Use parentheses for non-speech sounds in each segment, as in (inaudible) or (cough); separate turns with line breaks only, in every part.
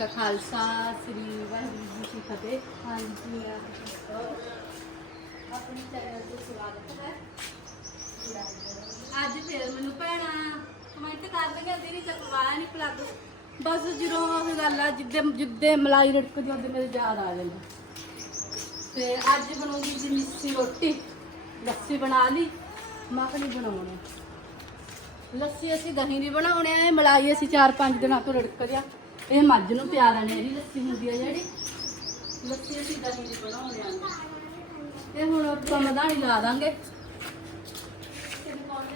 ਕਾ ਖਾਲਸਾ, ਸ੍ਰੀ ਵਾਹਿਗੁਰੂ ਜੀ ਕੀ ਫਤਿਹ। ਹਾਂਜੀ ਆਪਣੇ ਚੈਨਲ ਤੇ ਸਵਾਗਤ ਹੈ। ਅੱਜ ਫਿਰ ਮੈਨੂੰ ਭੈਣਾ ਕਮੈਂਟ ਕਰ ਲਈਆਂ ਦੀਦੀ ਤੇ ਨਹੀਂ ਪਲੱਗ ਬਸ ਜਦੋਂ ਉਹ ਗੱਲ ਆ, ਜਿੱਦੇ ਜਿੱਦੇ ਮਲਾਈ ਰੜਕਦੀ ਉਹਦੇ ਮੇਰੇ ਯਾਦ ਆ ਜਾਂਦਾ। ਤੇ ਅੱਜ ਬਣਾਉਂਗੀ ਜੀ ਮਿੱਸੀ ਰੋਟੀ। ਲੱਸੀ ਬਣਾ ਲਈ ਮੱਖਣੀ ਬਣਾਉਣੀ। ਲੱਸੀ ਅਸੀਂ ਦਹੀਂ ਦੀ ਬਣਾਉਣੇ ਆ ਮਲਾਈ ਅਸੀਂ 4-5 ਦਿਨਾਂ ਤੋਂ ਰੜਕ ਦਿਆ ਇਹ ਮੱਝ ਨੂੰ ਪਿਆ ਲੈਣੇ ਇਹਦੀ ਲੱਸੀ ਹੁੰਦੀ ਆ ਜਿਹੜੀ ਲੱਸੀ ਅਸੀਂ ਦਹੀਂ ਦੀ ਬਣਾਉਣੇ ਆ ਇਹ ਹੁਣ ਆਪਾਂ ਮਧਾਣੀ ਲਾ ਦਾਂਗੇ।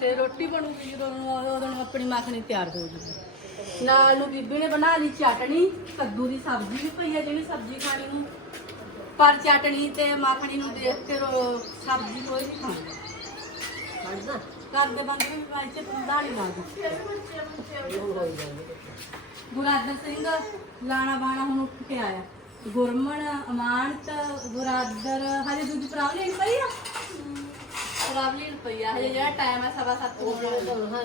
ਤੇ ਰੋਟੀ ਬਣੂਗੀ ਜਦੋਂ ਉਦੋਂ ਆਪਣੀ ਮੱਖਣੀ ਤਿਆਰ ਹੋ ਜੂਗੀ ਨਾਲ ਨੂੰ ਬੀਬੀ ਨੇ ਬਣਾ ਲਈ ਚਟਣੀ ਕੱਦੂ ਦੀ ਸਬਜ਼ੀ ਵੀ ਪਈ ਆ ਜਿਹੜੀ ਸਬਜ਼ੀ ਖਾਣੀ ਨੂੰ। ਪਰ ਚਟਣੀ ਤੇ ਮੱਖਣੀ ਨੂੰ ਦੇਖ ਕੇ ਸਬਜ਼ੀ ਕੋਈ ਨਹੀਂ ਖਾਂਦਾ। ਕਰਦੇ ਬੰਦੇ ਵੀ ਪਾਈ ਚ ਦਾੜੀ ਲਾ ਦੋ। ਗੁਰਾਦਰ ਸਿੰਘ ਲਾਣਾ ਬਾਣਾ ਹੁਣ ਉੱਠ ਕੇ ਆਇਆ। ਗੁਰਮਨ ਅਮਾਨਤ ਗੁਰਾਦਰ ਹਜੇ ਦੂਜੀ ਪ੍ਰਾਵਲੀ ਪਈ ਆ? ਪ੍ਰਾਵਲੀ ਪਈ ਆ ਹਜੇ ਜਿਹੜਾ ਟਾਈਮ ਹੈ ਸਵਾ ਸੱਤ ਹੋਣਾ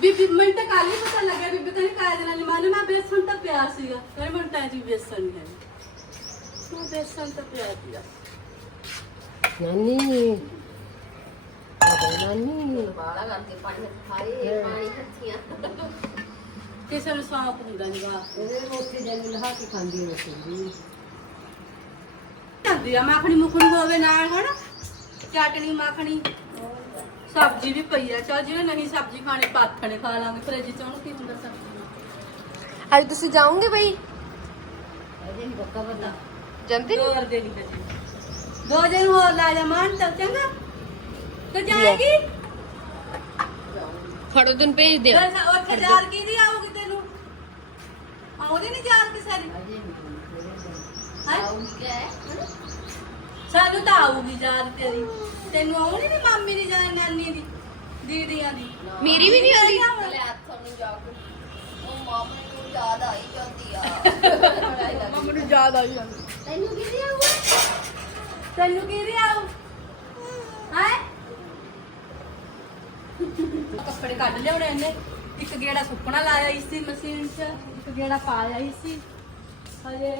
ਬੀਬੀ ਮੈਨੂੰ ਤਾਂ ਕੱਲ ਹੀ ਪਤਾ ਲੱਗਿਆ ਬੀਬੀ ਤਾਂ ਨਹੀਂ ਕਾਇਦ ਨਾਲ ਮਾਨੇ ਮੈਂ ਬੇਸਣ ਤਾਂ ਪਿਆ ਸੀਗਾ ਕਹਿੰਦੇ ਮੈਨੂੰ ਤਾਂ ਜੀ ਬੇਸਣ ਨਹੀਂ ਹੈ ਮੈਂ ਬੇਸਣ ਤਾਂ ਪਿਆ ਸੀਗਾ।
ਨਾਨੀ ਨਾਨੀ
ਬਾਲਾ ਕਰਕੇ ਪਾਣੀ ਖਾਏ ਪਾਣੀ ਹੱਥੀਆਂ
ਕਿਸੇ ਨੂੰ ਸੌਂਪ ਹੁੰਦਾ ਨਹੀਂ ਵਾ
ਇਹਦੇ ਮੋਤੀ ਜਨ ਲਹਾ ਕੇ ਖਾਂਦੀ ਹੈ ਸੀ
ਕਰਦੀ ਆ ਮੱਖਣੀ ਮੁਖਣੀ ਹੋਵੇ ਨਾਲ ਹਣ ਚਟਣੀ ਮੱਖਣੀ ਸਬਜ਼ੀ ਵੀ ਪਈ ਆ ਚਲ ਜਿਹੜੇ ਨਹੀਂ ਸਬਜ਼ੀ ਖਾਣੀ ਪਾਥਣੇ ਖਾ ਲਾਂਗੇ ਫ੍ਰਿਜ ਚ ਉਹਨੂੰ ਕੀ ਹੁੰਦਾ ਸਬਜ਼ੀ ਨੂੰ।
ਅੱਜ ਤੁਸੀਂ ਜਾਓਗੇ ਬਈ?
ਅਜੇ ਨਹੀਂ ਪੱਕਾ ਪਤਾ।
ਜਾਂਦੇ
ਦੋ ਵਾਰ ਦੇ ਲਈ ਜੀ। ਦੋ ਦਿਨ ਹੋਰ ਲਾ ਜਾ ਮਾਨ ਚੱਲ ਚੰਗਾ। ਤੇ ਜਾਏਗੀ।
ਫੜੋ ਦਿਨ ਭੇਜ ਦਿਓ।
ਫਿਰ ਉੱਥੇ ਜਾਰ ਕੀ ਦੀ ਆਊਗੀ ਤੈਨੂੰ? ਆਉਂਦੀ ਨਹੀਂ ਜਾਰ ਕੇ ਸਾਰੀ? ਸਾਨੂੰ ਤਾਂ ਆਊਗੀ ਜਾਰ ਤੇਰੀ। ਤੈਨੂੰ ਆਉਣੀ ਨਹੀਂ ਮਾਮੀ ਦੀ ਜਾਨ ਨਾਨੀ ਦੀ ਦੀਦੀਆਂ ਦੀ?
ਮੇਰੀ ਵੀ ਨਹੀਂ ਆਉਂਦੀ।
ਮਾਮੇ ਨੂੰ ਯਾਦ ਆਈ ਜਾਂਦੀ ਆ। (laughs)
ਮੰਮੀ ਨੂੰ ਯਾਦ ਆ ਜਾਂਦੀ।
ਤੈਨੂੰ ਕਿਹਦੀ ਆਊ
ਤੈਨੂੰ ਕੀ ਦੀ ਆਊ? ਹੈ? ਕੱਪੜੇ ਕੱਢ ਲਿਆਉਣੇ ਇਹਨੇ ਇੱਕ ਗੇੜਾ ਸੁੱਕਣਾ ਲਾਇਆ ਇਸ ਸੀ ਮਸ਼ੀਨ 'ਚ, ਇੱਕ ਗੇੜਾ ਪਾਇਆ ਹੀ ਸੀ। ਹਜੇ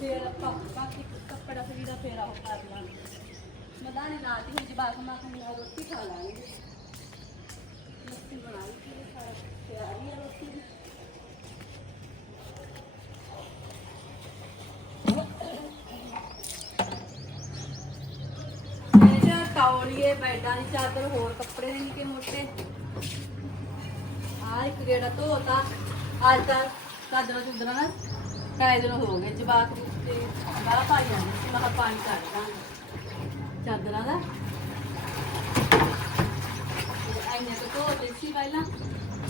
ਫੇਰ ਆਪਾਂ ਬਾਕੀ ਕੱਪੜਾ ਫੇਰਾ ਫੇਰਾ ਉਹ ਕਰ ਲਾਂਗੇ। ਮਦਾਨੀ ਲਾਤੀ, ਹੁਣ ਜਵਾਕ ਮਾਂ ਖਾਣੀ ਰੋਟੀ ਖਾ ਲਾਂਗੇ। ਲੱਸੀ ਬਣਾਈ ਸੀ ਸਾਰਾ ਤਿਆਰੀ ਹੈ ਰੋਟੀ ਦੀ। ਤੌਲੀਏ ਬੈਡਾਂ ਦੀ ਚਾਦਰ ਹੋਰ ਕੱਪੜੇ ਨੇ ਨਿੱਕੇ ਮੋਟੇ। ਆ ਇੱਕ ਗੇੜਾ ਧੋਤਾ। ਅੱਜ ਤਾਂ ਚਾਦਰਾਂ ਚੁੰਦਰਾਂ ਨਾ ਕਾਇਦ ਦਿਨ ਹੋ ਗਏ ਜਵਾਕ ਤੇ ਬਾਹਰ ਪਾਈ ਜਾਂਦੇ ਸੀ, ਮੈਂ ਪਾਣੀ ਕੱਢ ਦਾਂਗੇ। ਚਾਦਰਾਂ ਦਾ। ਐਨੇ ਤੋਂ ਧੋਤੇ ਸੀ ਪਹਿਲਾਂ।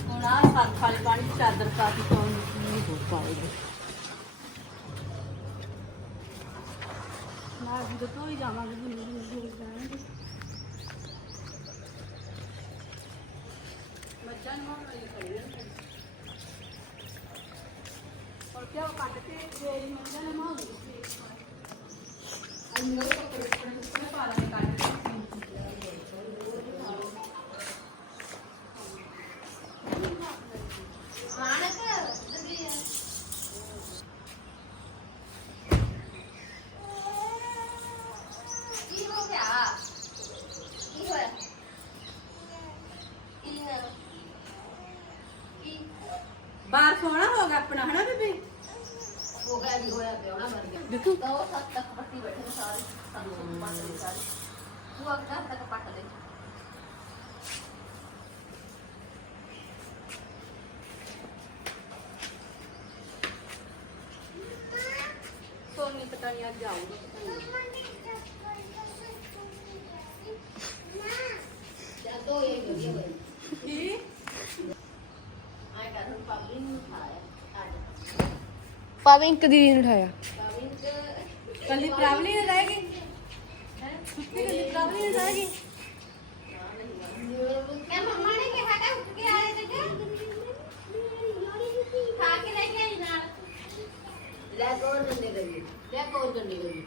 ਹੁਣ ਆ ਸੱਤ ਵਾਲੇ ਪਾਣੀ 'ਚ ਚਾਦਰ ਪਾ ਕੇ ਸੌਣ ਨੂੰ ਹੋ ਪਾਏਗੀ। ਨਾ ਵੀ ਧੋਈ ਜਾਵਾਂਗੇ ਜੀ ਨਹੀਂ ਹੋ ਜਾਣਗੇ ਮੱਝਾਂ ਨੂੰ ਹੁਣ ਵਾਲੀ ਖੜੀ ਰਹਿੰਦੀ ਔਰ ਕਿਆ ਉਹ ਕੱਟ ਕੇ ਜਿਹੜੀ ਮੱਝਾਂ ਨੂੰ ਮਾਉਂਦੀ ਸੀ ਅੱਜ ਮੇਰੇ ਕੋਲ ਕੱਪੜੇ ਕੱਪੜੇ ਪਾ ਲਾਂਗੇ ਕੱਟ ਕੇ
ਕੀ ਹੋ ਗਿਆ ਕੀ ਹੋਇਆ ਕੀ ਨਾ ਕੀ
ਬਾਹਰ ਸੋਹਣਾ ਹੋ ਗਿਆ ਆਪਣਾ ਹਨਾ ਬੀਬੀ?
ਹੋ ਗਿਆ ਜੀ ਹੋਇਆ ਪਿਆ ਉਹਨਾਂ ਮਰ ਗਿਆ।
ਦੇਖੋ।
ਤਾਂ ਉਹ ਸੱਤ ਤੱਕ ਪੱਟੀ ਬੈਠੇ ਨੇ ਸਾਰੇ ਸਾਨੂੰ ਪੱਟ ਦੇ ਸਾਰੇ। ਤੂੰ ਅੱਗਾ ਤੱਕ ਪੱਟ ਦੇ
ਸੋਨੀ ਪਤਾ ਨਹੀਂ ਅੱਜ ਆਊਗਾ ਪਤਾ ਨਹੀਂ
ਜਦੋਂ ਇਹ ਵਧੀਆ ਹੋਇਆ
ਕੀ
ਆਏ ਕਰ ਹੁਣ ਪਾਬਲੀ ਨੂੰ ਉਠਾਇਆ ਅੱਜ
ਪਾਵਿੰਕ ਦੀਦੀ ਨੂੰ ਉਠਾਇਆ
ਪਾਬਲੀ ਤੇ
ਕੱਲੀ ਪ੍ਰਾਵਲੀ ਨੇ ਰਹੇਗੀ ਹੈ ਸੁੱਤੀ ਕੱਲੀ ਪ੍ਰਾਵਲੀ ਨੇ ਰਹੇਗੀ
ਮੈਂ ਮੰਮਾ ਨੇ ਕਿਹਾ ਕਿ ਉੱਠ ਕੇ ਆਏ ਤੇ ਖਾ ਕੇ ਲੈ ਕੇ ਆਈ ਨਾਲ
ਲੈ ਕੋਲ ਦੰਦੇ ਗਈ ਲੈ ਕੋਲ ਦੰਦੇ ਗਈ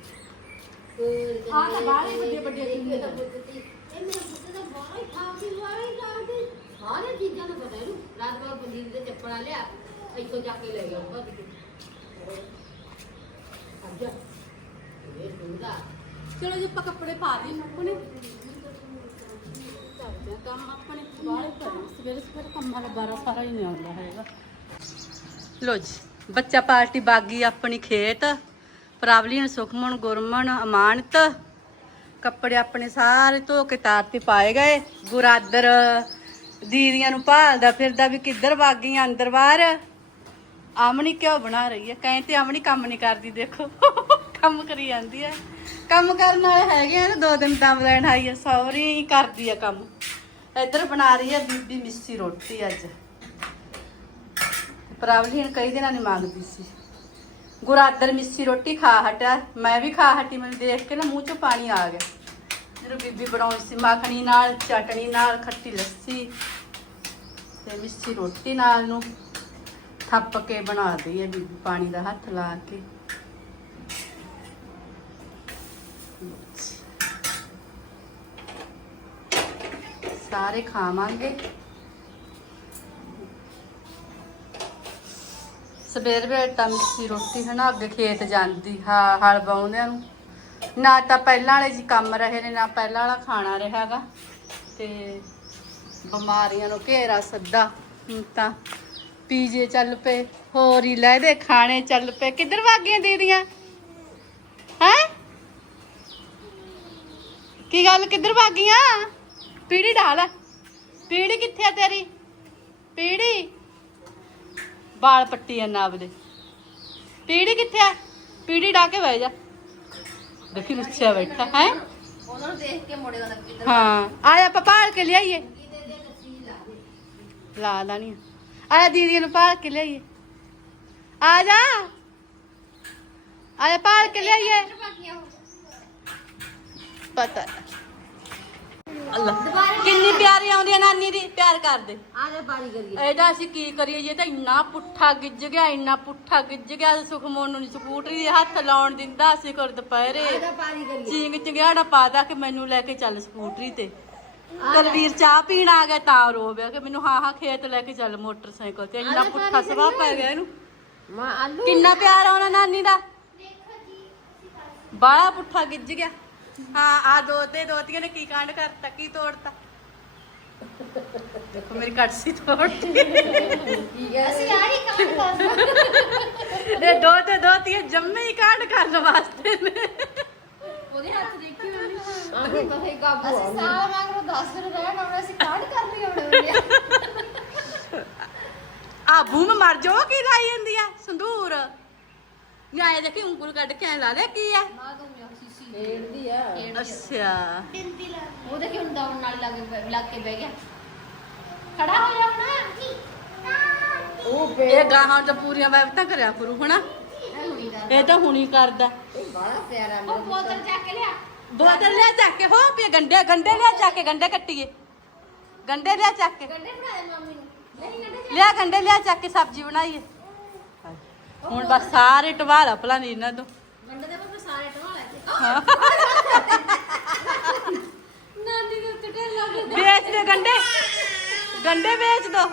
ਆਹ ਤਾਂ ਬਾਹਲੇ ਵੱਡੇ ਵੱਡੇ ਚੁੰਨੇ ਦਾ
ਇਹ ਮੇਰਾ ਪੁੱਤ ਤਾਂ ਬਾਹਰ ਹੀ ਖਾ ਕੇ ਵਾਲੇ ਖਾ ਕੇ
ਸਾਰੇ ਚੀਜ਼ਾਂ ਦਾ ਪਤਾ ਇਹਨੂੰ ਰਾਤ ਨੂੰ ਪਨੀਰ ਦੇ ਚੱਪੜਾ ਲਿਆ ਇੱਥੋਂ ਜਾ ਕੇ ਲੈ ਗਿਆ ਭੱਜ ਕੇ ਅੱਜਾ ਇਹ ਸੁਣਦਾ
ਚਲੋ ਜੀ, ਆਪਾਂ ਕੱਪੜੇ ਪਾ ਲਈ ਆਪਣੇ ਚੱਲਦੇ ਆ ਕੰਮ ਆਪਣੇ ਬਾਹਰ ਕਰਾਂ ਸਵੇਰੇ ਸਵੇਰੇ ਕੰਮਾਂ ਦਾ ਬਾਰਾ ਸਾਰਾ ਹੀ ਨਹੀਂ ਆਉਂਦਾ ਹੈਗਾ ਲੋ ਜੀ, ਬੱਚਾ ਪਾਰਟੀ ਬਾਗੀ ਆਪਣੀ ਖੇਤ। ਪ੍ਰਾਵਲੀਨ, ਸੁਖਮਨ, ਗੁਰਮਨ, ਅਮਾਨਤ। ਕੱਪੜੇ ਆਪਣੇ ਸਾਰੇ ਧੋ ਕੇ ਤਾਰ ਤੇ ਪਾਏ ਗਏ। ਗੁਰਾਦਰ ਦੀਦੀਆਂ ਨੂੰ ਭਾਲਦਾ ਫਿਰਦਾ ਵੀ ਕਿੱਧਰ ਬਾਗੀਆਂ ਅੰਦਰ ਬਾਹਰ। ਆਮਣੀ ਕਿਉਂ ਬਣਾ ਰਹੀ ਹੈ। ਕਹੀਂ ਤੇ ਆਮਣੀ ਕੰਮ ਨਹੀਂ ਕਰਦੀ, ਦੇਖੋ। (laughs) ਕੰਮ ਕਰੀ ਜਾਂਦੀ ਹੈ। ਕੰਮ ਕਰਨ ਵਾਲੇ ਹੈਗੇ ਆ ਨਾ, ਦੋ ਦਿਨ ਦਮ ਲੈਣ ਆਈ ਹੈ। ਸੌਰੀ ਕਰਦੀ ਹੈ ਕੰਮ। ਇੱਧਰ ਬਣਾ ਰਹੀ ਹੈ ਬੀਬੀ ਮਿੱਸੀ ਰੋਟੀ ਅੱਜ। ਪ੍ਰਾਵਲੀਨ ਕਈ ਦਿਨਾਂ ਨਹੀਂ ਮੰਗਦੀ ਸੀ। ਗੁਰਾਦਰ ਮਿੱਸੀ ਰੋਟੀ ਖਾ ਹਟਿਆ। ਮੈਂ ਵੀ ਖਾ ਹਟੀ, ਮੈਨੂੰ ਦੇਖ ਕੇ ਨਾ ਮੂੰਹ 'ਚੋਂ ਪਾਣੀ ਆ ਗਿਆ। ਜਦੋਂ ਬੀਬੀ ਬਣਾਉਣੀ ਸੀ, ਮੱਖਣੀ ਨਾਲ, ਚਟਣੀ ਨਾਲ, ਖੱਟੀ ਲੱਸੀ ਤੇ ਮਿੱਸੀ ਰੋਟੀ ਨਾਲ ਨੂੰ। ਥੱਪ ਕੇ ਬਣਾਦੀ ਹੈ ਬੀਬੀ, ਪਾਣੀ ਦਾ ਹੱਥ ਲਾ ਕੇ। ਸਾਰੇ ਖਾਵਾਂਗੇ। ਸਵੇਰ ਵੇਲੇ ਤਾਂ ਮਿੱਸੀ ਰੋਟੀ ਹਨਾ ਨਾ, ਅੱਗੇ ਖੇਤ ਜਾਂਦੀ, ਹਾਂ, ਹਲ ਬਾਉਂਦਿਆਂ ਨੂੰ। ਨਾ ਤਾਂ ਪਹਿਲਾਂ ਵਾਲੇ ਜੀ ਕੰਮ ਰਹੇ ਨੇ, ਨਾ ਪਹਿਲਾਂ ਵਾਲਾ ਖਾਣਾ ਰਿਹਾਗਾ ਤੇ ਬਿਮਾਰੀਆਂ ਨੂੰ ਘੇਰਾ ਸੱਦਾ ਤਾਂ ਪੀਜੇ ਚੱਲ ਪਏ ਹੋਰ ਹੀ ਲੈ ਦੇ ਖਾਣੇ ਚੱਲ ਪਏ। ਕਿੱਧਰ ਵਾਗੀਆਂ ਦੀਦੀਆਂ? ਹੈ? ਕੀ ਗੱਲ ਕਿੱਧਰ ਵਾਗੀਆਂ? ਪੀੜੀ ਢਾਲ ਪੀੜੀ ਕਿੱਥੇ ਆ ਤੇਰੀ? ਪੀੜੀ? ਬਾਲ ਪੱਟੀ ਆ ਨਾਬ ਦੇ। ਪੀੜੀ ਕਿੱਥੇ ਆ? ਪੀੜੀ ਢਾ ਕੇ ਬਹਿ ਜਾ। ਦੇਖੀ ਰੁੱਛਿਆ ਬੈਠਾ ਹੈ?
ਉਹਨਾਂ ਨੂੰ ਦੇਖ ਕੇ ਮੁੜੇਗਾ ਨਾ ਕਿੱਧਰ
ਹਾਂ ਆਇਆ ਆਪਾਂ ਭਾਲ ਕੇ ਲਿਆਈਏ। ਲਾ ਲਾ ਨਹੀਂ ਆਇਆ ਦੀਦੀ ਨੂੰ ਭਾਲ ਕੇ ਲਿਆਈਏ। ਆ ਜਾ। ਆਇਆ ਭਾਲ ਕੇ ਲਿਆਈਏ।
ਹੋ
ਪਤਾ ਅੱਲਾ। ਕਿੰਨੀ ਪਿਆਰੀ ਆਉਂਦੀ ਆ ਨਾਨੀ ਦੀ ਪਿਆਰ ਕਰਦੇ।
ਆ ਜਾ ਪਾਣੀ ਕਰੀਏ।
ਇਹਦਾ ਅਸੀਂ ਕੀ ਕਰੀਏ ਇਹ ਤਾਂ ਇੰਨਾ ਪੁੱਠਾ ਗਿੱਜ ਗਿਆ ਇੰਨਾ ਪੁੱਠਾ ਗਿੱਜ ਗਿਆ ਸੁਖਮੋਨ ਨੂੰ ਨੀ ਸਕੂਟਰੀ ਦੇ ਹੱਥ ਲਾਉਣ ਦਿੰਦਾ ਅਸੀਂ ਕਰ ਦੁਪਹਿਰੇ
ਆ ਜਾ ਪਾਣੀ ਕਰੀਏ।
ਚੀਂਗ ਚਿੰਗਿਆੜਾ ਪਾਦਾ ਕਿ ਮੈਨੂੰ ਲੈ ਕੇ ਚੱਲ ਸਕੂਟਰੀ ਤੇ। ਕੁਲਵੀਰ ਚਾਹ ਪੀਣ ਆ ਗਿਆ ਤਾਂ ਰੋ ਪਿਆ ਕਿ ਮੈਨੂੰ ਹਾਂ ਹਾਂ ਖੇਤ ਲੈ ਕੇ ਚੱਲ ਮੋਟਰਸਾਈਕਲ ਤੇ। ਇੰਨਾ ਪੁੱਠਾ ਸੁਭਾਅ ਪੈ ਗਿਆ ਇਹਨੂੰ।
ਮਾਂ ਆਲੂ।
ਕਿੰਨਾ ਪਿਆਰ ਆ ਉਹਨਾਂ ਨਾਨੀ ਦਾ। ਬਾਲਾ ਪੁੱਠਾ ਗਿੱਜ ਗਿਆ। ਹਾਂ ਆ ਦੋ ਤੇ ਦੋਤੀਆਂ ਨੇ ਕੀ ਕਾਂਡ ਕਰਤਾ ਕੀ ਤੋੜਤਾ? ਦੇਖੋ ਮੇਰੀ ਕੜਸੀ ਤੋੜਤੀ।
ਅਸੀਂ ਯਾਰ ਹੀ ਕੰਮ ਕਰਦੇ
ਇਹ ਦੋ ਤੇ ਦੋਤੀਆਂ ਜੰਮੇ ਹੀ ਕਾਂਡ ਕਰਨ ਵਾਸਤੇ ਨੇ।
ਉਹਦੇ ਹੱਥ ਦੇਖੀ ਹੋਣੀ
ਤਾਂ ਕਾਬੂ
ਅਸੀਂ ਸਾਲ ਮਗਰੋਂ 10 ਦਿਨ ਰਹਿਣ ਆਉਣਾ ਅਸੀਂ ਕਾਂਡ ਕਰ ਲਈ ਉਹਨੇ?
ਆ ਬੂਮ ਮਰ ਜਾਓ ਕੀ ਲਾਈ ਜਾਂਦੀ ਆ? ਸੰਦੂਰ। ਨਿਆਏ ਦੇਖੀ ਉਂਗਲ ਕੱਢ ਕੇ ਐਂ ਲਾ ਲੈ ਕੀ ਆ?
ਨਾ ਤੂੰ ਮੇਰੀ ਸੀਸੀ
ਖੇਡਦੀ ਆ।
ਅੱਛਾ।
ਉਹ ਦੇਖੀ ਹੁਣ ਦੌੜ ਨਾਲ ਲੱਗ ਕੇ ਲੱਗ ਕੇ ਬਹਿ ਗਿਆ। ਖੜਾ ਹੋ ਜਾ ਹੁਣ।
ਉਹ ਪੇ
ਇਹ ਗਾਹਾਂ ਤਾਂ ਪੂਰੀਆਂ ਵੈਬਤਾਂ ਕਰਿਆ ਕਰੂ ਹਨਾ?
ਇਹ
ਤਾਂ ਹੁਣੀ ਕਰਦਾ।
ਇਹ ਬੜਾ ਪਿਆਰਾ
ਉਹ ਬੋਤਲ ਚੱਕ ਕੇ ਲਿਆ।
ਬੋਤਲ ਲਿਆ ਚੱਕ ਕੇ ਹੋ ਪੀ ਗੰਡੇ ਗੰਡੇ ਲਿਆ ਚੱਕ ਕੇ ਗੰਡੇ ਕੱਟੀਏ। ਗੰਡੇ ਲਿਆ ਚੱਕ ਕੇ।
ਗੰਡੇ ਬਣਾਏ ਮੰਮੀ ਨੂੰ। ਨਹੀਂ ਗੰਡੇ
ਲਿਆ ਗੰਡੇ ਲਿਆ ਚੱਕ ਕੇ ਸਬਜ਼ੀ ਬਣਾਈਏ। ਹੁਣ ਬਸ ਸਾਰੇ ਟਵਾਲਾ ਭਲਾ ਨਹੀਂ ਇਹਨਾਂ ਤੋਂ।
ਗੰਡੇ ਦੇ ਪਰ ਸਾਰੇ ਟਵਾ ਲੈ ਕੇ
ਹਾਂ।
ਨਾਨੀ ਦੇ ਉੱਤੇ ਢੇਰ ਲੱਗ ਗਿਆ
ਵੇਚ ਦੇ ਗੰਡੇ। ਗੰਡੇ ਵੇਚ ਦੋ।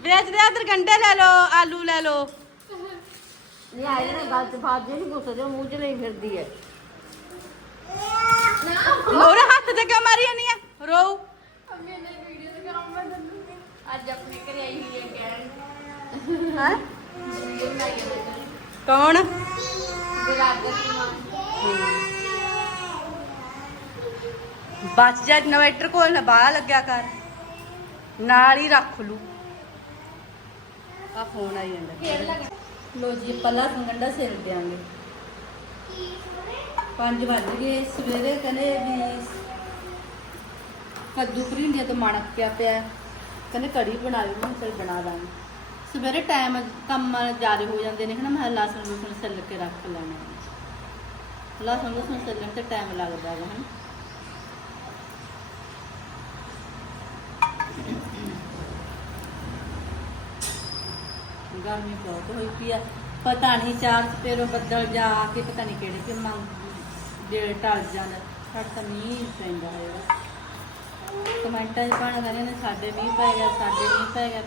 ਵੇਚ ਦੇ ਅਦਰ ਗੰਡੇ ਲੈ ਲਓ ਆਲੂ ਲੈ ਲਓ।
ਨਹੀਂ ਆਈ ਨਾ ਗੱਲ ਚ ਫਾਜ ਨਹੀਂ ਗੁੱਸਦੇ ਮੂੰਹ ਚ ਨਹੀਂ ਫਿਰਦੀ ਹੈ
ਉਹਦੇ ਹੱਥ ਤੇ ਕਿਉਂ ਮਾਰੀ ਜਾਨੀ ਆ? ਰੋਊ।
ਮੰਮੀ ਨੇ ਵੀਡੀਓ ਤੇ ਕੰਮ ਮੈਂ ਦੱਸੂਗੀ ਅੱਜ ਆਪਣੇ ਘਰੇ ਆਈ ਹੋਈ ਹੈ ਕਹਿਣ।
ਹੈ?
ਵੀਡੀਓ ਬਣਾਈ ਹੈ ਮੈਂ।
ਕੌਣ ਬਚ ਜਾ ਇਨਵਰਟਰ ਕੋਲ ਨਾ ਬਾਹਰ ਲੱਗਿਆ ਕਰ। ਨਾਲ ਹੀ ਰੱਖ ਲੂ ਆ ਫੋਨ ਆਈ ਜਾਂਦਾ। ਲੋ ਜੀ ਪੱਲਾ ਸੰਗੰਡਾ ਸਿਰ ਦਿਆਂਗੇ। 5 ਵੱਜ ਗਏ, ਸਵੇਰੇ ਕਹਿੰਦੇ ਵੀ ਕੱਦੂ ਭਰਿੰਡੀਆਂ ਤੋਂ ਮਣਕ ਪਿਆ ਪਿਆ ਕਹਿੰਦੇ ਕੜੀ ਬਣਾ ਲਈ, ਮੈਂ ਚਲ ਬਣਾ ਦਾਂਗੇ। ਸਵੇਰੇ ਟਾਈਮ ਕੰਮ ਜ਼ਿਆਦਾ ਹੋ ਜਾਂਦੇ ਨੇ, ਹਨਾ, ਮੈਂ ਲਸਣ ਲੂਸਣ ਸਿੱਲ ਕੇ ਰੱਖ ਲੈਣਾ ਲਸਣ ਲੂਸਣ ਸਿੱਲਣ ਤੇ ਟਾਈਮ ਲੱਗਦਾ ਵਾ, ਹਨਾ। ਗਰਮੀ ਬਹੁਤ ਹੋਈ ਪਈ ਆ। ਪਤਾ ਨਹੀਂ ਚਾਰ ਸਪੇਰੋਂ ਬੱਦਲ ਜਾ ਕੇ, ਪਤਾ ਨਹੀਂ ਕਿਹੜੇ ਕਿ ਮੰਗ ਦਿਲ ਮੀਂਹ ਪੈਂਦਾ ਕਮੈਂਟਾਂ 'ਚ ਪਾਣਾ ਸਾਡੇ ਮੀਂਹ ਪੈ ਗਿਆ, ਸਾਡੇ ਮੀਂਹ ਪੈ ਗਿਆ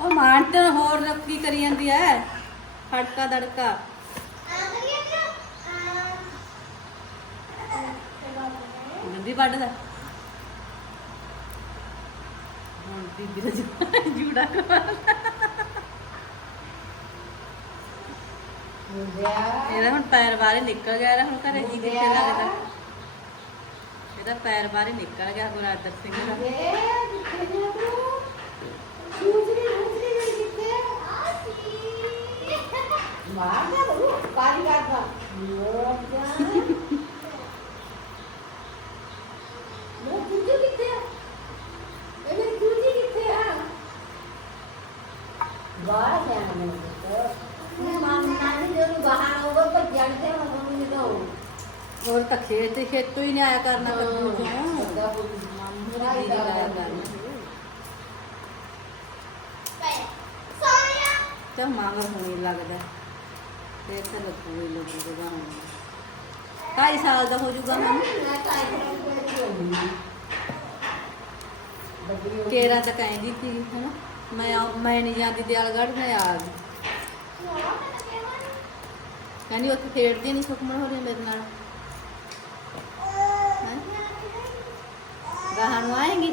ਉਹ ਮਾਂਟ ਹੋਰ ਕੀ ਕਰੀ ਜਾਂਦੀ ਐ ਫੜਕਾ ਦੜਕਾ। ਗੰਦੀ ਵੱਢਦਾ। ਹੁਣ ਬੀਬੀ ਦਾ ਜੂੜਾ ਇਹਦਾ ਹੁਣ ਪੈਰ ਬਾਹਰ ਨਿਕਲ ਗਿਆ, ਇਹਦਾ ਹੁਣ ਘਰੇ ਜੀ ਕਿੱਥੇ ਲੱਗਦਾ ਇਹਦਾ ਪੈਰ ਬਾਹਰ ਨਿਕਲ ਗਿਆ ਗੁਰਾਦਰ ਸਿੰਘ ਦਾ।
ਮਾਰ ਦੇ ਬੂ ਕਰਦਾ ਮੋਰ ਜਾ ਮੋਰ ਕੁੱਤੀ ਕਿੱਥੇ ਆ ਇਹ ਮੇਰੀ ਕੁੱਤੀ ਕਿੱਥੇ ਆ ਬਾਹਰ ਗਿਆ ਨਾ ਮੇਰੇ ਕੋਲ ਮੈਂ ਮਾਂ ਨਾਨੀ ਦੇ ਨੂੰ ਬਾਹਰ ਆਉਗਾ ਪਰ ਜਾਣਦੇ ਹਾਂ ਮੰਮੀ ਨੇ ਤਾਂ
ਹੋਰ ਤਾਂ ਖੇਤ ਤੇ ਖੇਤੋਂ ਹੀ ਨਹੀਂ ਆਇਆ ਕਰਨਾ ਕੱਦੂ ਤੋਂ
ਹੁੰਦਾ ਕੋਈ ਮੈਂ
ਮੈਂ ਆ- ਮੈਂ ਨਹੀਂ ਜਾਂਦੀ ਦਿਆਲਗੜ੍ਹ, ਮੈਂ ਆ ਗਈ। ਕਹਿੰਦੀ ਉੱਥੇ ਖੇਡਦੀ ਨਹੀਂ ਸੁਖਮਨ ਹੋ ਰਹੀ ਮੇਰੇ ਨਾਲ। ਹੈਂ? ਗਾਹਾਂ ਨੂੰ ਆਏਗੀ?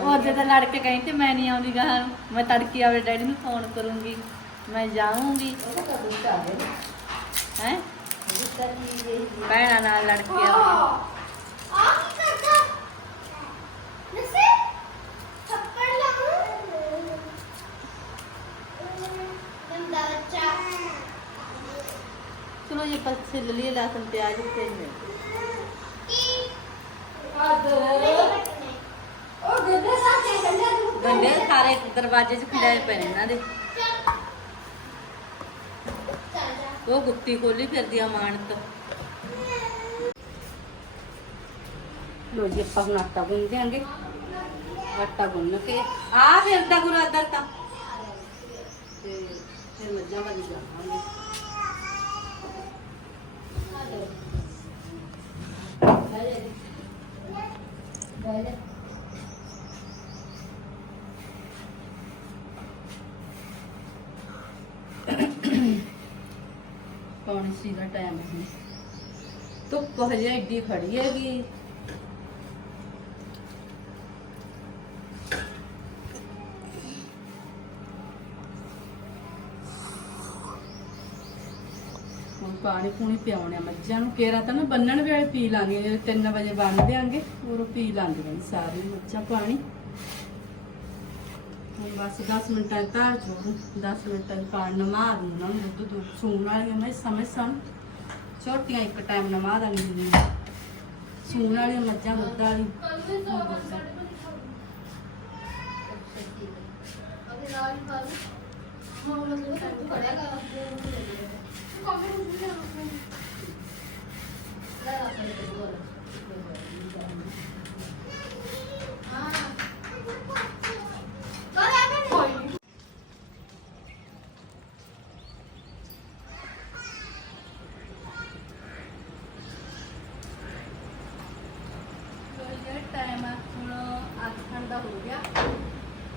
ਉਹ ਤਾਂ ਲੜ ਕੇ ਕਹਿੰਦੀ ਮੈਂ ਨਹੀਂ ਆਉਂਦੀ ਗਾਹਾਂ ਨੂੰ ਮੈਂ ਤੜਕੀ ਆਵੇ ਡੈਡੀ ਨੂੰ ਫੋਨ ਕਰੂੰਗੀ, ਮੈਂ ਜਾਊਂਗੀ। ਹੈ? ਭੈਣਾਂ ਨਾਲ ਲੜ ਕੇ ਆਉਂਗੀ ਚਲੋ ਇਹ ਪਲ ਛਿੱਲ ਲਈ ਲਸਣ ਪਿਆਜ਼ ਤੇ ਮਿਲ ਗੰਡੇ ਸਾਰੇ ਦਰਵਾਜ਼ੇ 'ਚ ਖਿਲਾਏ ਪਏ ਨੇ ਇਹਨਾਂ ਦੇ ਉਹ ਗੁੱਤੀ ਖੋਲੀ ਫਿਰਦੀ ਆ ਮਾਨਤ ਲੋ ਜੀ ਆਪਾਂ ਹੁਣ ਆਟਾ ਗੁੰਨ ਦਿਆਂਗੇ ਆਟਾ ਗੁੰਨ ਕੇ ਆ ਫਿਰਦਾ ਗੁਰਾਦਰ ਤਾਂ ਤੇ ਫਿਰ ਮੱਝਾਂ ਵਾਲੀ ਕੌਣ ਸੀ ਦਾ ਟਾਈਮ ਹੈ ਧੁੱਪ ਹਜੇ ਏਡੀ ਖੜੀ ਹੈਗੀ ਹੁਣ ਪਾਣੀ ਪੂਣੀ ਪਿਆਉਣੇ ਮੱਝਾਂ ਨੂੰ। ਕੇਰਾ ਤਾਂ ਨਾ ਬੰਨਣ ਵੇਲੇ ਪੀ ਲਾਂਗੇ ਜਦੋਂ 3 ਵਜੇ ਬੰਨ ਦਿਆਂਗੇ, ਉਦੋਂ ਪੀ ਲਾਂਗੇ ਸਾਰੀ ਮੱਝਾਂ ਪਾਣੀ। ਹੁਣ ਬਸ 10 ਮਿੰਟਾਂ ਤੱਕ ਧਾਰ ਛੋੜੂ 10 ਮਿੰਟਾਂ ਤੱਕ ਪਾਣੀ ਨਮਾ ਦੂੰ ਦੁੱਧ ਦੁੱਧ ਸੂਣ ਵਾਲੀਆਂ ਮੈਂ ਸਮੇਂ ਸਨ। ਛੋਟੀਆਂ ਇੱਕ ਟਾਈਮ ਨਮਾ ਦਾਂਗੀ ਹੁੰਦੀਆਂ ਸੂਣ ਵਾਲੀਆਂ ਮੱਝਾਂ ਦੁੱਧ ਵਾਲੀ। ਟਾਈਮ ਹੁਣ ਆਖਣ ਦਾ ਹੋ ਗਿਆ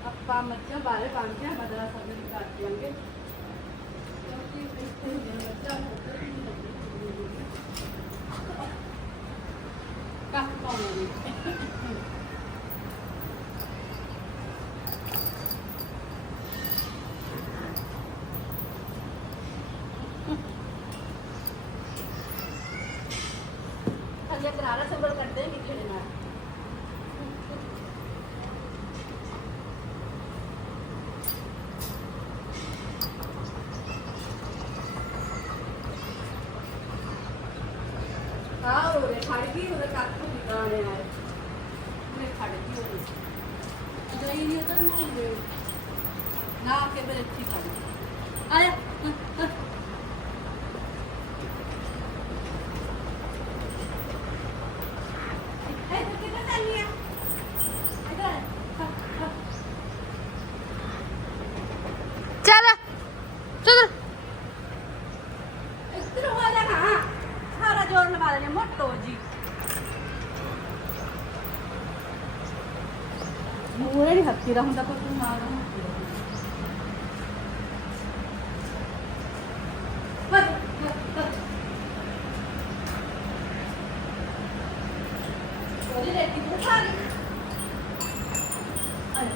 ਆਪਾਂ ਮੱਝਾਂ ਬਾਰੇ ਬਣ ਗਿਆ ਬਦਲਾ ਸਭ ਕਰ ਦਿਆਂਗੇ ਕਿਉਂਕਿ ਇੱਥੇ ਹੁਣ ਮੱਝਾਂ ਉੱਧਰ ਹੀ ਨਹੀਂ ਲੱਗੀਆਂ ਕੱਖ ਪਾਉਣਾ ਨਹੀਂ ਥੱਲੇ ਕਰਾਰਾ ਸੰਭਲ ਕਰਦੇ ਮਿੱਠੇ ਦੇ ਨਾਲ ਆਹ ਉਹ ਖੜ ਗਈ ਉਹਦੇ ਕੱਖ ਟਿਕਾਣੇ ਨਾਲ ਉਹਨੇ ਖੜ ਗਈ ਉਹ ਜਾਈ ਨਹੀਂ ਉਧਰ ਨੂੰ ਹੁੰਦੇ ਨਾ ਕੇ ਬਰੇ ਇੱਥੇ ਖੜ ਗਈ ਆਇਆ ਇਹ ਕਿੱਥੇ ਚੱਲੀ ਆ ਇਧਰ
ਚੱਲ ਚੱਲ।
ਇੱਧਰ ਹੋ ਜਾ ਨਾ। ਸਾਰਾ ਜੋਰ ਲਵਾ ਲੈਣੇ ਮੋਟੋ ਜੀ। ਮੂਹਰੇ ਨਹੀਂ ਹੱਥੀ ਦਾ ਹੁੰਦਾ, ਕੋਈ ਤੂੰ ਮਾਰਨਾ ਪਰ ਉਹਦੀ ਰੇਟੀ ਤੇ ਖਾ ਲਈ ਅਰੇ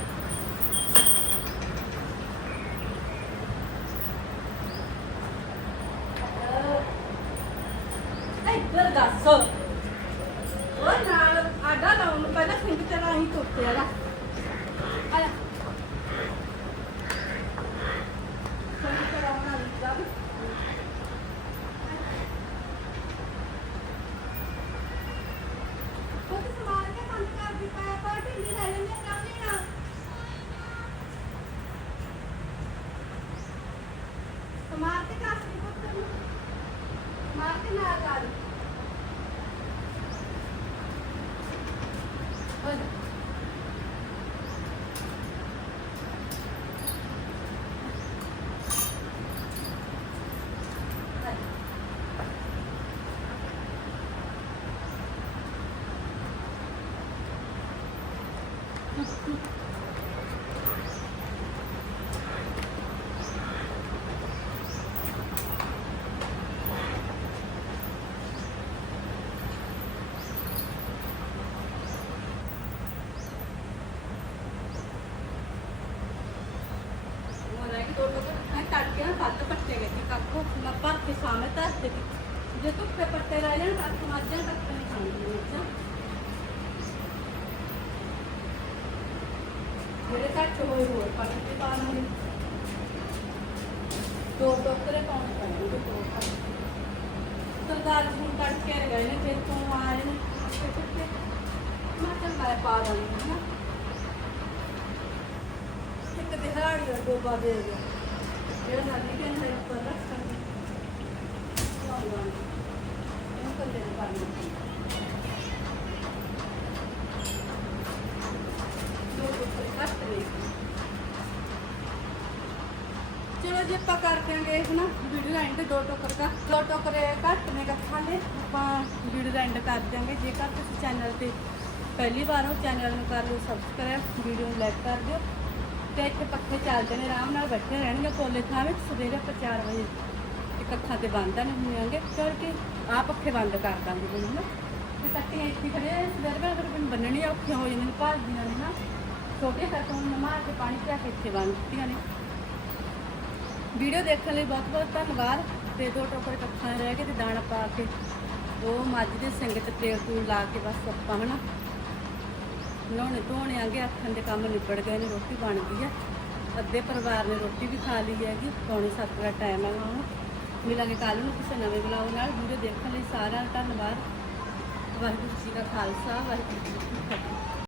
ਇੱਧਰ ਦੱਸ। ਉਹ ਨਾਲ ਆਡਾ ਲਾਉਣ ਨੂੰ ਪਹਿਲਾਂ ਸਿੰਗ ਤੇ ਰਾਹੀਂ ਤੁਰਤੇ ਆਲਾ ਆਲਾ ਸਿੰਗ ਤੇ ਰਾਉਣਾ ਲਿਖਦਾ ਉਹ ਤੇ ਸਮਾਰ ਕੇ ਕੰਮ ਕਰਦੀ ਪਾਇਆ ਪਰ ਢਿੱਲੀ ਲੈ ਲੈਂਦੇ ਕੰਮ ਨਹੀਂ ਨਾ ਸਮਾਰ ਤੇ ਕਾਸੀ ਪੁੱਤਰ ਨੂੰ ਮਾਰ ਕੇ ਨਾ ਕਰ Olha. ਸਾਹਮਣੇ ਤਾਂ ਤੇ ਜੇ ਤੂੰ ਪੇ ਪੱਤੇ ਰਹਿ ਜਾਣ ਤਾਂ ਤੂੰ ਅੱਜ ਤੱਕ ਨਹੀਂ ਖਾਂਦੀ ਮਿਰਚਾਂ ਜਿਹੜੇ ਘੱਟ ਹੋਏ ਹੋਰ ਪੱਤੇ ਪਾਉਣਗੇ ਦੋ ਟੋਕਰੇ ਪਾਉਣ ਪੈਣਗੇ ਦੋ ਕੱਪ। ਸਰਦਾਰ ਜੀ ਹੁਣ ਤੜਕੇ ਗਏ ਨੇ ਫਿਰ ਤੋਂ ਆਏ ਨੇ ਫਿਰ ਫਿਰ ਮੈਂ ਚੱਲ ਮੈਂ ਪਾ ਦਾਂਗੀ ਹਨਾ ਇੱਕ ਦਿਹਾੜੀ ਦਾ ਡੋਬਾ ਦੇ ਗਿਆ ਜਿਹੜਾ ਨਾਲੀ ਕੇ ਅੰਦਰ ਉੱਪਰ ਰੱਖ ਸਕਦੇ ਇਹਨੂੰ ਕੱਲੇ ਨੂੰ ਕਰਨਾ ਦੋ ਟੋਕਰੇ ਕੱਟ ਲਈ ਚਲੋ ਜੇ ਆਪਾਂ ਕਰ ਦਿਆਂਗੇ ਹੈ ਨਾ ਵੀਡੀਓ ਐਂਡ ਦੋ ਟੋਕਰ ਦਾ ਦੋ ਟੋਕਰੇ ਘੱਟ ਨੇ ਰੱਖਾਂਗੇ ਆਪਾਂ ਵੀਡੀਓ ਐਂਡ ਕਰ ਦਿਆਂਗੇ ਜੇਕਰ ਤੁਸੀਂ ਚੈਨਲ ਤੇ ਪਹਿਲੀ ਵਾਰ ਹੋ ਚੈਨਲ ਨੂੰ ਕਰ ਤੇ ਇੱਥੇ ਪੱਖੇ ਚੱਲਦੇ ਨੇ, ਆਰਾਮ ਨਾਲ ਬੈਠੇ ਰਹਿਣਗੇ ਕੋਲੇ ਥਾਂ ਵਿੱਚ ਸਵੇਰੇ ਆਪਾਂ 4 ਵਜੇ ਇੱਕ ਅੱਖਾਂ ਤੇ ਬੰਦ ਨਹੀਂ ਹੋਣਗੇ ਕਿਉਂਕਿ ਆ ਪੱਖੇ ਬੰਦ ਕਰ ਦਾਂਗੇ ਹੁਣ ਨਾ ਤੇ ਕੱਟੀਆਂ ਇੱਥੇ ਖੜੇ ਸਵੇਰੇ ਵੇਲੇ ਫਿਰ ਮੈਨੂੰ ਬੰਨਣੀਆਂ ਔਖੀਆਂ ਹੋ ਜਾਂਦੀਆਂ ਨੇ, ਭਾਲਦੀਆਂ ਨੇ ਨਾ ਛੋਟੇ ਕਰਕੇ ਹੁਣ ਨਮਾ ਕੇ ਪਾਣੀ ਪਿਆ ਕੇ ਇੱਥੇ ਬੰਨ ਦਿੱਤੀਆਂ ਨੇ। ਵੀਡੀਓ ਦੇਖਣ ਲਈ ਬਹੁਤ ਬਹੁਤ ਧੰਨਵਾਦ, ਤੇ ਦੋ ਟੋਕਰੇ ਕੱਖਾਂ ਰਹਿ ਗਏ ਤੇ ਦਾਣਾ ਪਾ ਕੇ, ਉਹ ਮੱਝ ਦੇ ਸਿੰਘ ਤੇ ਤੇਲ ਤੂਲ ਲਾ ਕੇ ਬਸ ਆਪਾਂ, ਹਨਾ? ਨਹਾਉਣੇ ਧੋਣੇ ਆਂਗੇ ਆਖਣ ਦੇ ਕੰਮ ਨਿਬੜ ਗਏ ਨੇ, ਰੋਟੀ ਬਣ ਗਈ ਆ। ਅੱਧੇ ਪਰਿਵਾਰ ਨੇ ਰੋਟੀ ਵੀ ਖਾ ਲਈ ਹੈਗੀ, ਪੌਣੇ ਸੱਤ ਦਾ ਟਾਈਮ ਹੈ ਹੁਣ। ਮਿਲਾਂਗੇ ਕੱਲ ਨੂੰ ਕਿਸੇ ਨਵੇਂ ਬੁਲਾਓ ਨਾਲ। ਵੀਡੀਓ ਦੇਖਣ ਲਈ ਸਾਰਿਆਂ ਦਾ ਧੰਨਵਾਦ। ਵਾਹਿਗੁਰੂ ਜੀ ਦਾ ਖਾਲਸਾ, ਵਾਹਿਗੁਰੂ ਜੀ ਕੀ ਫਤਿਹ।